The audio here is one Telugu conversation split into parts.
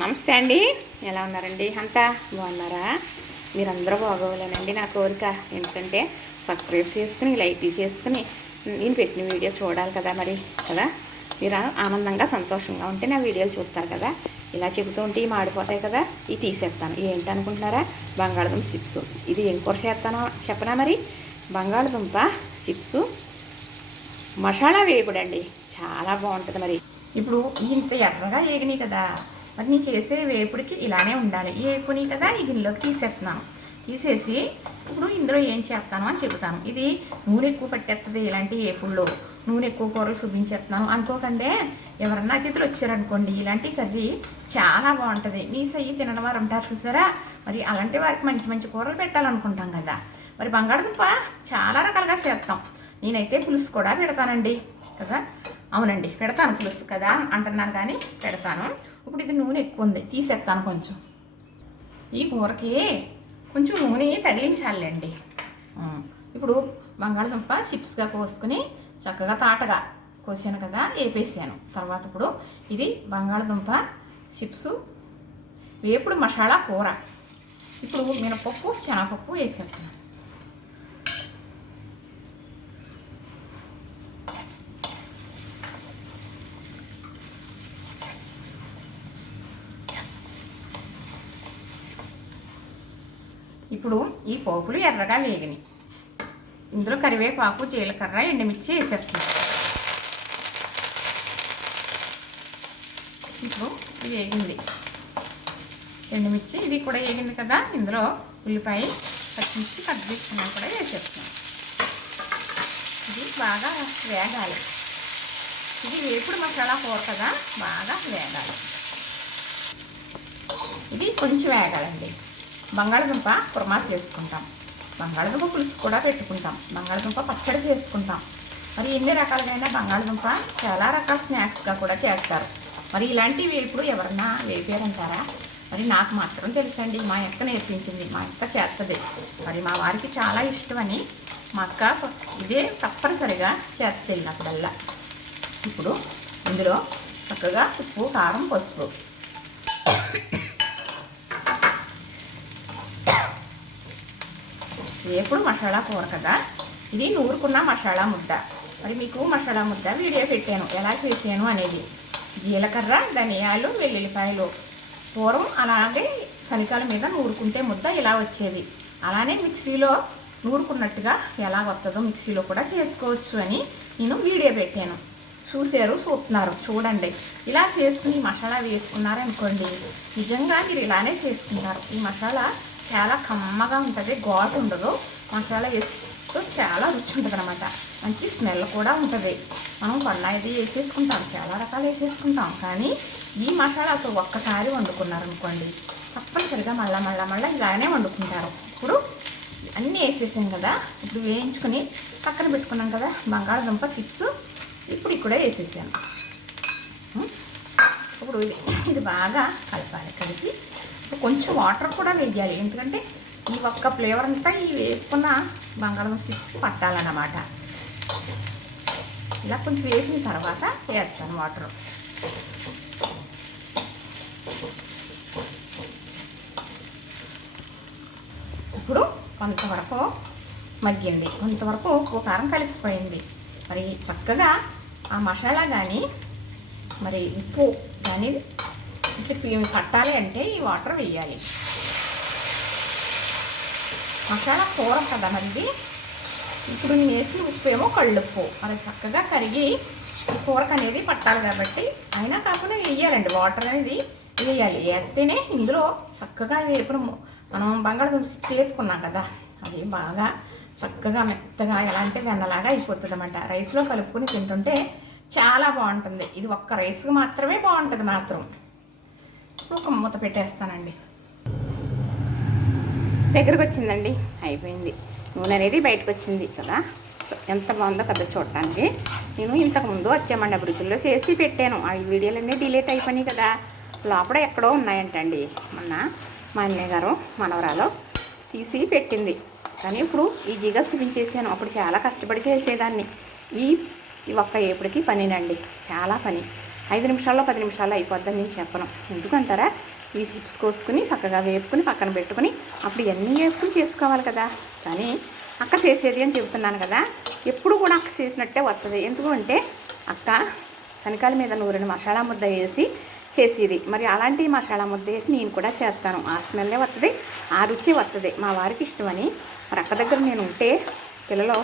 నమస్తే అండి. ఎలా ఉన్నారండి? అంతా బాగున్నారా? మీరందరూ బాగోవాలనండి నా కోరిక. ఎందుకంటే సబ్స్క్రైబ్ చేసుకుని లైక్లు చేసుకుని నేను పెట్టిన వీడియో చూడాలి కదా, మరి కదా మీరు ఆనందంగా సంతోషంగా ఉంటే నా వీడియోలు చూస్తారు కదా. ఇలా చెబుతూ ఉంటే ఇవి మాడిపోతాయి కదా, ఇవి తీసేస్తాను. ఏంటనుకుంటున్నారా? బంగాళదుంప చిప్స్. ఇది ఏం కూర చేస్తానో చెప్పనా? మరి బంగాళదుంప చిప్స్ మసాలా వేపుడండి, చాలా బాగుంటుంది. మరి ఇప్పుడు ఇంత ఎర్రగా వేగినాయి కదా, మరి నేను చేసే వేపుడికి ఇలానే ఉండాలి. వేపుని కదా ఈ గిన్నెలోకి తీసేస్తున్నాను. తీసేసి ఇప్పుడు ఇందులో ఏం చేస్తాను అని చెబుతాను. ఇది నూనె ఎక్కువ పట్టేస్తుంది ఇలాంటి వేపుల్లో, నూనె ఎక్కువ కూరలు చూపించేస్తున్నాను అనుకోకండి. ఎవరన్నా అతిథులు వచ్చారనుకోండి, ఇలాంటి కర్రీ చాలా బాగుంటుంది. మీ సయ్యి తినడం వారు ఉంటారు చూసారా, మరి అలాంటి వారికి మంచి మంచి కూరలు పెట్టాలనుకుంటాం కదా. మరి బంగాళదుంప చాలా రకాలుగా చేస్తాం. నేనైతే పులుసు కూడా పెడతానండి కదా. అవునండి, పెడతాను. పులుసు కదా అంటున్నాను కానీ పెడతాను. ఇప్పుడు ఇది నూనె ఎక్కువ ఉంది, తీసేస్తాను కొంచెం. ఈ కూరకి కొంచెం నూనె తగిలించాలండి. ఇప్పుడు బంగాళదుంప చిప్స్గా కోసుకుని చక్కగా తాటగా కోసాను కదా, వేపేసాను. తర్వాత ఇప్పుడు ఇది బంగాళదుంప చిప్స్ వేపుడు మసాలా కూర. ఇప్పుడు మినపప్పు శనగపప్పు వేసేస్తాను. ఇప్పుడు ఈ పోపులు ఎర్రగా వేగినాయి. ఇందులో కరివేపాకు, జీలకర్ర, ఎండుమిర్చి వేసేస్తున్నాం. ఇప్పుడు ఇది వేగింది, ఎండుమిర్చి ఇది కూడా వేగింది కదా. ఇందులో ఉల్లిపాయ, పచ్చిమిర్చి కట్ చేసుకున్నాం కూడా వేసేస్తున్నాం. ఇది బాగా వేగాలి. ఇది వేపుడు మసాలా కూర కదా, బాగా వేగాలి. ఇది కొంచెం వేగాలండి. బంగాళదుంప కుర్మా చేసుకుంటాం, బంగాళదుంప పులుసు కూడా పెట్టుకుంటాం, బంగాళదుంప పచ్చడి చేసుకుంటాం. మరి ఎన్ని రకాలుగా బంగాళదుంప చాలా రకాల స్నాక్స్గా కూడా చేస్తారు. మరి ఇలాంటి వేపుడు ఎవరన్నా వేపారంటారా? మరి నాకు మాత్రం తెలుసండి, మా అక్క నేర్పించింది, మా అక్క చేస్తుంది. మరి మా వారికి చాలా ఇష్టమని మా అక్క ఇదే తప్పనిసరిగా చేస్తుంది వెళ్ళినప్పుడల్లా. ఇప్పుడు ఇందులో చక్కగా ఉప్పు, కారం, పసుపు, వేపుడు మసాలా కూర కదా, ఇది నూరుకున్న మసాలా ముద్ద. మరి మీకు మసాలా ముద్ద వీడియో పెట్టాను ఎలా చేసాను అనేది. జీలకర్ర, ధనియాలు, వెల్లుల్లిపాయలు పూర్వం అలాగే శనికాల మీద నూరుకుంటే ముద్ద ఇలా వచ్చేది. అలానే మిక్సీలో నూరుకున్నట్టుగా ఎలా వస్తుందో మిక్సీలో కూడా చేసుకోవచ్చు అని నేను వీడియో పెట్టాను. చూస్తున్నారు, చూడండి. ఇలా చేసుకుని మసాలా వేసుకున్నారనుకోండి, నిజంగా మీరు ఇలానే చేసుకుంటారు. ఈ మసాలా చాలా కమ్మగా ఉంటుంది, ఘాటు ఉండదు. మసాలా వేస్తూ చాలా రుచి ఉంటుంది అనమాట. మంచి స్మెల్ కూడా ఉంటుంది. మనం కొన్నాయిది వేసేసుకుంటాం, చాలా రకాలు వేసేసుకుంటాం. కానీ ఈ మసాలాతో ఒక్కసారి వండుకున్నారనుకోండి, తప్పనిసరిగా మళ్ళీ ఇలానే వండుకుంటారు. ఇప్పుడు అన్నీ వేసేసాం కదా, ఇప్పుడు వేయించుకుని పక్కన పెట్టుకున్నాం కదా బంగాళదుంప చిప్స్, ఇప్పుడు ఇక్కడే వేసేసాను. ఇప్పుడు ఇది బాగా కలపాలి. కలిపి కొంచెం వాటర్ కూడా వేయాలి, ఎందుకంటే ఈ ఒక్క ఫ్లేవర్ అంతా ఈ వేసుకున్న బంగాళదుంప చిప్స్కి పట్టాలన్నమాట. ఇలా కొంచెం వేసిన తర్వాత వేస్తాను వాటర్. ఇప్పుడు కొంతవరకు మగ్గింది, కొంతవరకు ఉప్పు కారం కలిసిపోయింది. మరి చక్కగా ఆ మసాలా కానీ మరి ఉప్పు కానీ ఇట్లా పట్టాలి అంటే ఈ వాటర్ వేయాలి. మసాలా కూర కదా మరి ఇది. ఇప్పుడు నేను వేసిన ఉప్పు ఏమో కళ్ళుప్పు, మరి చక్కగా కరిగి ఈ కూరకు అనేది పట్టాలి కాబట్టి అయినా కాకుండా వేయాలండి, వాటర్ అనేది వేయాలి. వేస్తేనే ఇందులో చక్కగా వేపుడు మనం బంగాళదుంప చిప్స్ వేపుకున్నాం కదా, అది బాగా చక్కగా మెత్తగా ఎలా అంటే వెన్నలాగా అయిపోతుంది అన్నమాట. రైస్లో కలుపుకొని తింటుంటే చాలా బాగుంటుంది. ఇది ఒక్క రైస్కి మాత్రమే బాగుంటుంది మాత్రం. ఒక మూత పెట్టేస్తానండి. దగ్గరకు వచ్చిందండి, అయిపోయింది. నూనె అనేది బయటకు వచ్చింది కదా, ఎంత బాగుందో కదా చూడటానికి. నేను ఇంతకుముందు వచ్చామండి అభివృద్ధిలో చేసి పెట్టాను. ఆ వీడియోలన్నీ డిలీట్ అయిపోయినాయి కదా, లోపల ఎక్కడో ఉన్నాయంటండి. మొన్న మా అన్నయ్య గారు మనవరాలు తీసి పెట్టింది, కానీ ఇప్పుడు ఈజీగా చూపించేసాను. అప్పుడు చాలా కష్టపడి చేసేదాన్ని. ఈ ఒక్క ఏపుడికి పనినండి, చాలా పని. 5 నిమిషాల్లో 10 నిమిషాల్లో అయిపోద్దని నేను చెప్పను. ఎందుకంటారా, ఈ చిప్స్ కోసుకుని చక్కగా వేపుకుని పక్కన పెట్టుకుని అప్పుడు ఇవన్నీ వేపుకుని చేసుకోవాలి కదా. కానీ అక్క చేసేది అని చెబుతున్నాను కదా, ఎప్పుడు కూడా అక్క చేసినట్టే వస్తుంది. ఎందుకు అంటే అక్క శనకాల మీద నూరిన మసాలా ముద్ద వేసి చేసేది. మరి అలాంటి మసాలా ముద్ద వేసి నేను కూడా చేస్తాను. ఆ స్మెల్లే వస్తుంది, ఆ రుచి వస్తుంది. మా వారికి ఇష్టమని మరి అక్క దగ్గర నేను ఉంటే పిల్లలు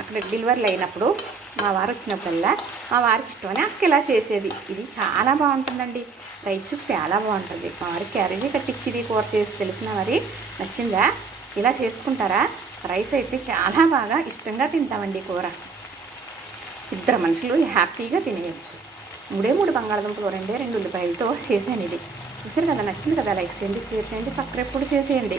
అక్కడ డెలివరీలు అయినప్పుడు మా వారు వచ్చినప్పుడల్లా మా వారికి ఇష్టమని అక్క ఇలా చేసేది. ఇది చాలా బాగుంటుందండి, రైస్ చాలా బాగుంటుంది. మా వారికి క్యారేజీ కట్టించేది కూర చేసి. తెలిసిన మరి నచ్చిందా? ఇలా చేసుకుంటారా? రైస్ అయితే చాలా బాగా ఇష్టంగా తింటామండి. కూర 2 మనుషులు హ్యాపీగా తినేయచ్చు. 3 బంగాళదుంపలు 2 ఉల్లిపాయలతో చేసాను ఇది. చూసారు కదా, నచ్చింది కదా. లైక్ చేయండి, షేర్ చేయండి, సబ్స్క్రైబ్ కూడా చేసేయండి.